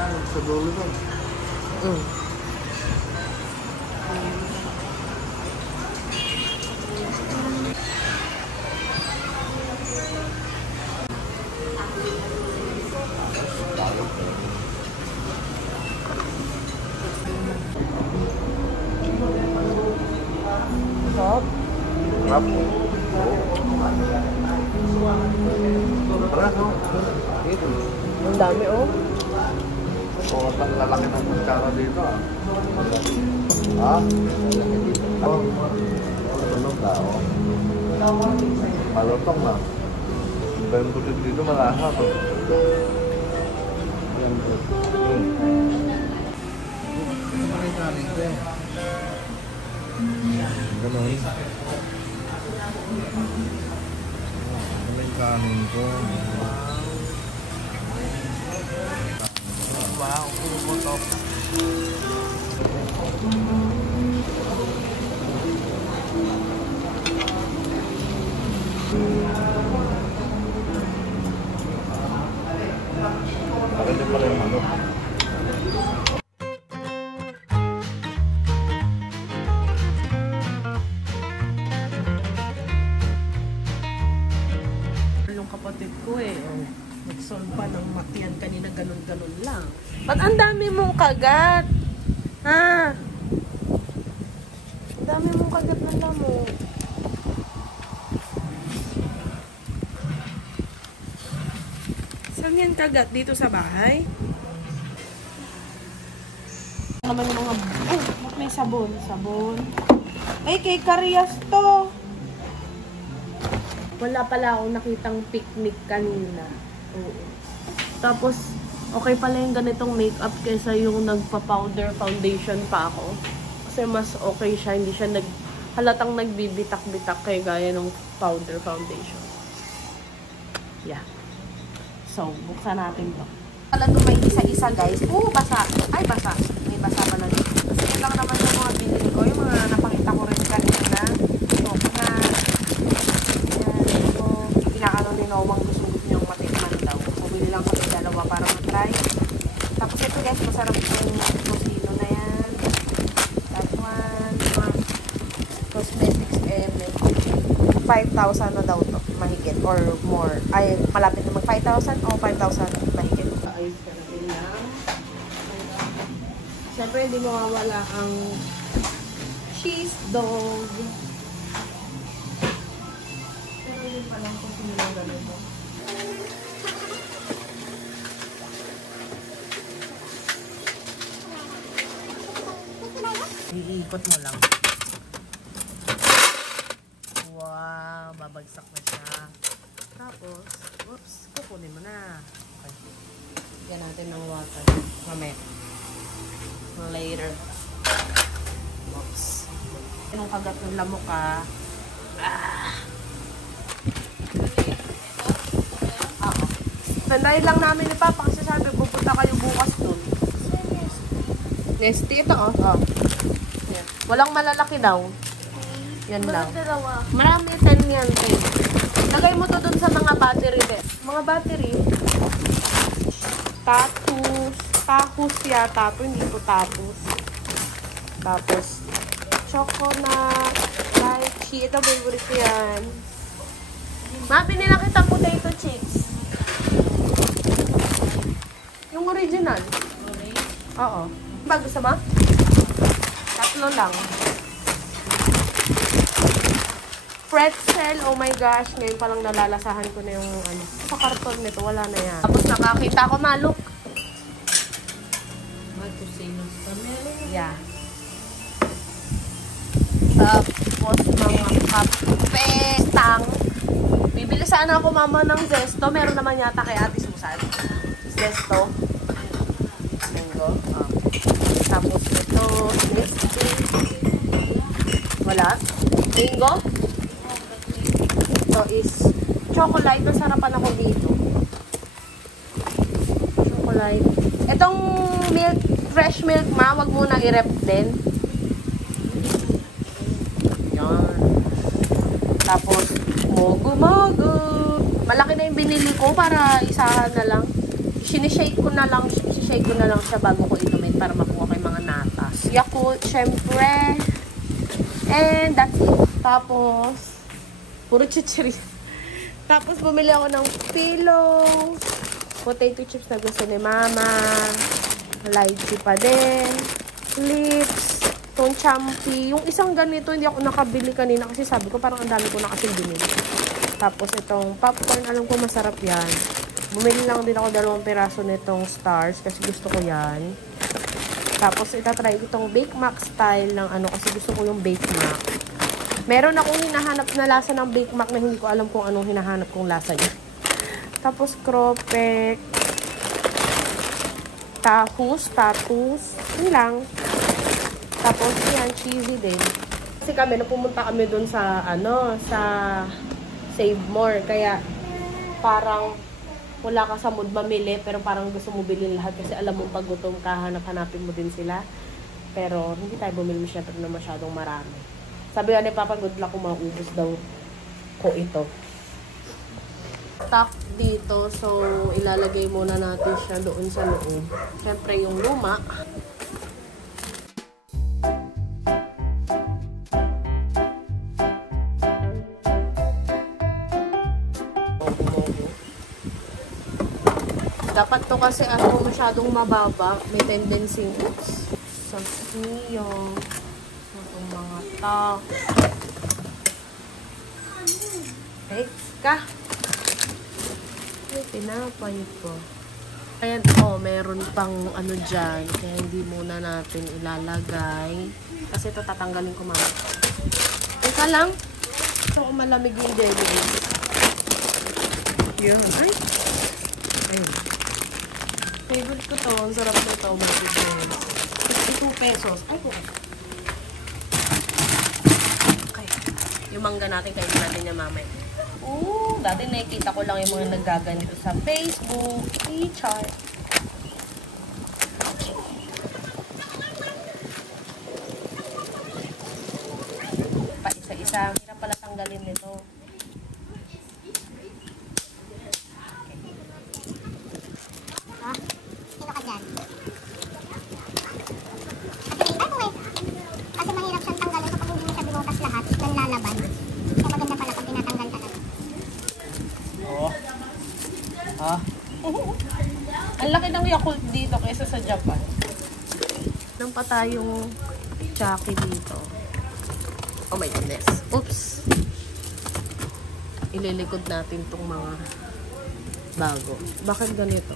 Sa dulo doon. Sarap. Sarap. Parang, dito. Ang dami, oh. Oo, ang lalaki ng kutsara dito, ah. Ha? Oo. Tulog na, oh. Malutong na. Pero butit dito malahap, oh. Ganon. Kanin ko. Wow, pumutok. Maganda pala yung manok. Kapatid ko eh. Oh. Nag-solve pa ng matiyan kanina, ganun-ganun lang. Ba't ang dami mong kagat? Ha? Ang dami mong kagat ng lamok. Saan yan kagat? Dito sa bahay? Naman yung mga... Oh, may sabon. Sabon. Ay, kay Karias to. Wala pala akong nakitang picnic kanina. Oo. Tapos, okay pala yung ganitong makeup kaysa yung nagpa-powder foundation pa ako. Kasi mas okay siya. Hindi siya halatang nagbibitak-bitak kay gaya ng powder foundation. Yeah. So, buksan natin to. Talagang may isa-isa guys. Basa. Ay, basa. May basa pala dito. Kasi yun lang naman yung mga binili ko. Yung mga napakita ko rin kanina. So, pinakano ni Noang gusto niyang matikman daw. Bumili lang kami dalawa para matry. Tapos ito guys, masarap yung tocino na yan. That one, cosmetics, 5,000 na daw to. Mahigit or more. Ay, malapit na mag 5,000 o 5,000 mahigit. Ay, sarap lang. Siyempre, hindi mawawala ang cheese dog. Palang kung sinilang gano'n mo. Iikot mo lang. Wow, babagsak na siya. Tapos, oops, kukunin mo na. Okay. Bigyan natin ng water. Mamaya. Later. Oops. Yung kagat ng lamok, ah. Tandayin lang namin ni Papa kasi sabi pupunta kayo bukas doon. Nesty ito, oh. Yan. Walang malalaki daw. Yan lang. Marami 10 yan. Lagay mo to doon sa mga battery. Mga battery. Tahus yata. Hindi po tahus. Tapos, chocolate, lychee. Ito, favorite ko yan. Ma, pinila kitang potato chips. Yung original. Oo. Ba, gusto mo? Tatlo lang. Pretzel, oh my gosh. Ngayon palang nalalasahan ko na yung ano. Sa karton nito, wala na yan. Tapos nakakita ko maluk. Matusinos pa meron. Yeah. Tapos mga kape, tang. Bibili sana ako mama ng Zesto. Meron naman yata kay Ate Susan. Zesto. Mango. Oh. Tapos ito, Nestle. Wala. Mango. Ito is chocolate. Nasarapan ako dito. Chocolate. Itong milk, fresh milk ma, wag muna i-rep din. Yan. Tapos, mogu. Malaki na yung binili ko para isahan na lang. sinishake ko na lang siya bago ko inumin para makuha ko yung mga natas. Yakult, syempre. And that's it. Tapos, puro chichiri. Tapos, bumili ako ng pillow, potato chips na gusto ni Mama, lychee pa din, clips, tong champi. Yung isang ganito, hindi ako nakabili kanina kasi sabi ko parang ang dami ko na kasi binili. Tapos, itong popcorn, alam ko masarap yan. Bumili lang din ako 2 piraso nitong stars kasi gusto ko yan. Tapos, itatry itong Bake Mac style ng ano kasi gusto ko yung Bake Mac. Meron akong hinahanap na lasa ng Bake Mac na hindi ko alam kung anong hinahanap kong lasa niya. Tapos, Cropek. Tatus. Yun lang. Tapos, yan, cheesy din. Kasi kami, pumunta kami dun sa, sa Save More. Kaya, parang, wala ka sa mood mamili, pero parang gusto mo bilhin lahat kasi alam mo pag gutom ka, hanap-hanapin mo din sila. Pero hindi tayo bumili syempre na masyadong marami. Sabi nga ni Papa, good luck kung maubos daw ko ito. Stock dito, so ilalagay muna natin siya doon sa loob. Syempre yung luma. Dapat to kasi masyadong mababa. May tendency sa niyo. Itong mga tak. Teka. Ay, pinapay ko. Ayan, meron pang dyan. Kaya hindi muna natin ilalagay. Kasi ito tatanggalin ko mama. Teka lang. Gusto ko malamig yung jelly. Yun. Ay. Ayun. Favorite ko to. Ang sarap na ito. 52 pesos. Ay, okay. Yung mangga natin, kainin natin niya mamay. Dati nakikita ko lang yung mga naggaganito sa Facebook. E-chart. Pa isa-isa. Hirap pala tanggalin nito. Ang laki ng Yakult dito kaysa sa Japan. Nang pa tayong Chucky dito. Oh my goodness. Oops. Ililikod natin tong mga bago. Bakit ganito?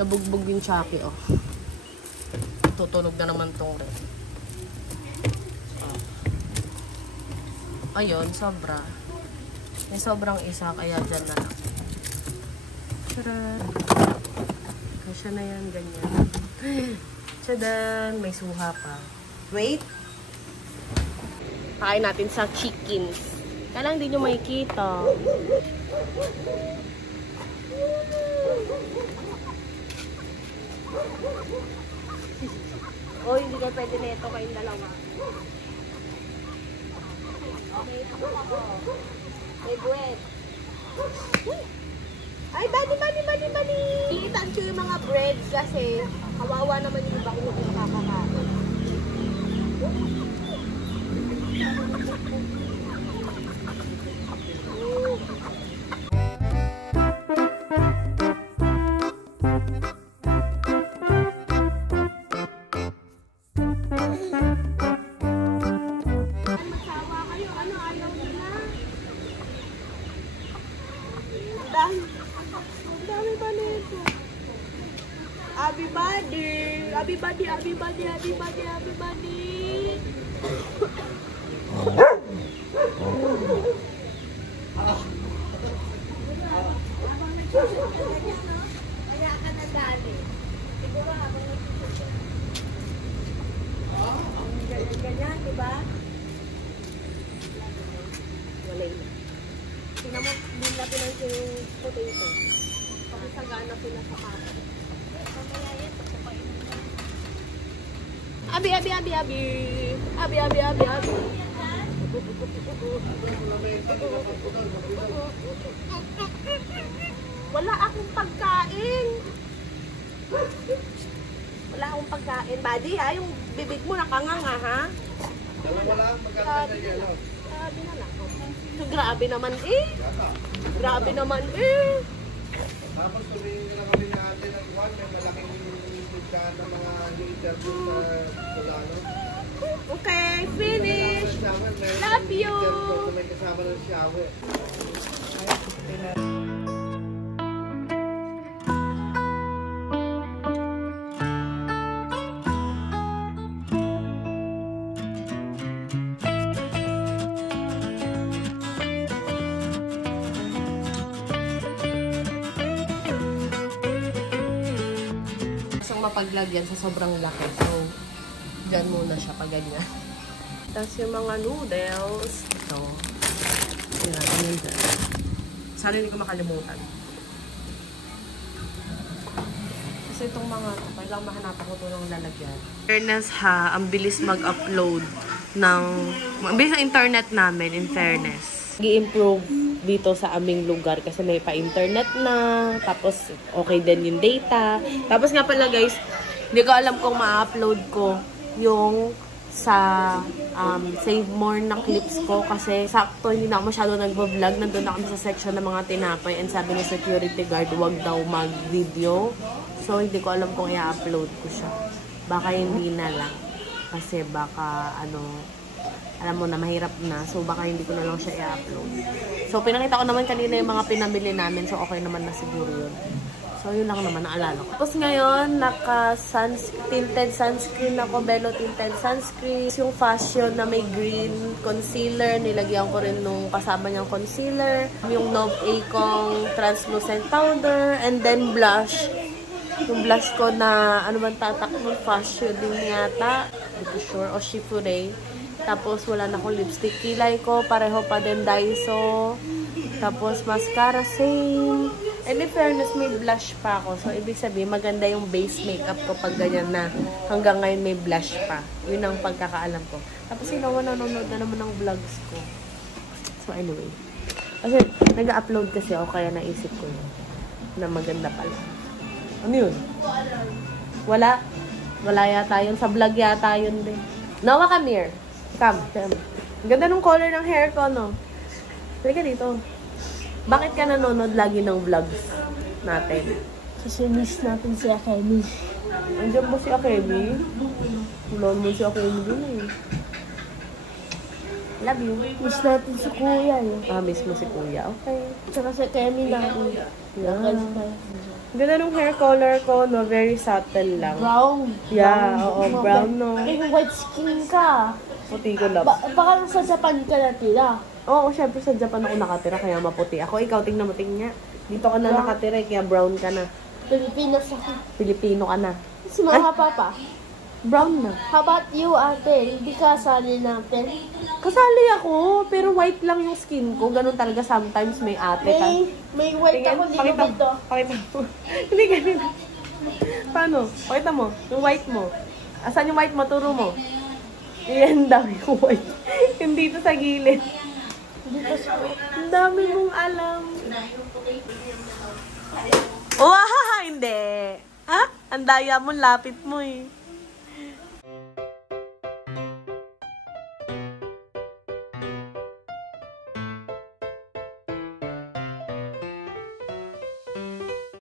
Nabugbog yung Chucky, oh. Tutunog na naman tong red. Ayun, sobra. May sobrang isa, kaya dyan na lang. Tcharan! Kasya na yan, ganyan. Tchadan! May suha pa. Wait! Pakain natin sa chickens. Kaya lang hindi nyo makikita. Oh, hindi kayo pwede na ito kayong dalawa. Okay, ako. May buwet. Ay, bani! Iitan ko yung mga breads kasi kawawa naman yung iba kung hindi nakakakain. Everybody. Kaya ka na dali. Siguro habang ganyan, diba? Wala yun. Tinamot din natin ang potato. Pag isagana sila sa kaso. Pamaya yan, pagkapain mo. Abi. Wala akong pagkain. Wala akong pagkain. Buddy, ha? Yung bibig mo nakanganga, ha? Dalawa lang, magkakaroon na yelo. Grabe na lang. So, grabe naman eh. Grabe naman eh. Tapos tumingin na kami natin ng kwan, may malaking pagkaan ng mga liter doon sa Solano. Okay, finish. Love you. May kasama ng shower. Mapaglagyan sa sobrang laki. So, dyan muna siya pag ganyan. Tapos yung mga noodles. Ito. Ilagay yun dyan. Sana hindi ko makalimutan. Kasi itong mga ito, kailangan mahanapan ko ito ng lalagyan. Fairness ha, ang bilis mag-upload ng... Ang bilis ng internet namin, in fairness. Nag-i-improve dito sa aming lugar kasi may pa-internet na, tapos okay din yung data. Tapos nga pala guys, hindi ko alam kung ma-upload ko yung sa save more na clips ko kasi sakto hindi na ako masyado nag-vlog. Nandun na kami sa section ng mga tinapay and sabi ng security guard, wag daw mag-video. So hindi ko alam kung i-upload ko siya. Baka hindi na lang. Kasi baka alam mo na, mahirap na. So, baka hindi ko na lang siya i-upload. So, pinakita ko naman kanina yung mga pinamili namin. So, okay naman na siguro yun. So, yun lang naman, naalala ko. Tapos ngayon, naka-tinted sunscreen ako. Bello tinted sunscreen. Yung fashion na may green concealer. Nilagyan ko rin nung kasama niyang concealer. Yung Nov Acong translucent powder. And then blush. Yung blush ko na, ano man tatak mo, fashion din yata. Hindi ko sure. O Shifure. Tapos, wala na akong lipstick. Kilay ko, pareho pa din Daiso. Tapos, mascara, same. And in fairness, may blush pa ako. So, ibig sabihin, maganda yung base makeup ko pag ganyan na. Hanggang ngayon, may blush pa. Yun ang pagkakaalam ko. Tapos, nanonood na naman ng vlogs ko. So, anyway. Kasi, nag-upload kasi ako, kaya naisip ko yun. Na maganda pala. Ano yun? Wala. Wala yata yun. Sa vlog yata yun din. Noah, come here. Come. Ganda nung color ng hair ko, no? Halika dito. Bakit ka nanonood lagi ng vlogs natin? Kasi miss natin si Akemi. Andiyan ba si Akemi? Wala mo si Akemi din eh. Love you. Miss natin si Kuya eh. Ah, miss mo si Kuya. Okay. Tsaka si Akemi natin. Ganda nung hair color ko, no? Very subtle lang. Brown. Yeah, oo. Brown, no? May white skin ka. Puti ko, love. Baka sa Japan ka natira. Oo, syempre sa Japan ako nakatira, kaya maputi ako. Ikaw, tingnan mo, tingnan. Dito ka na nakatira, kaya brown ka na. Pilipinas ako. Pilipino ka na. Si mga papa. Brown na. How about you, ate? Hindi ka sali natin. Kasali ako, pero white lang yung skin ko. Ganun talaga sometimes may ate ka. May white ako dito dito. Pakita mo. Hindi ganun. Paano? Pakita mo. Yung white mo. Asan yung white mo? Turo mo. Yan daw yung white. Yung dito sa gilid. Ang dami mong alam. Wow, hindi. Ha? Ang daya mo, lapit mo eh.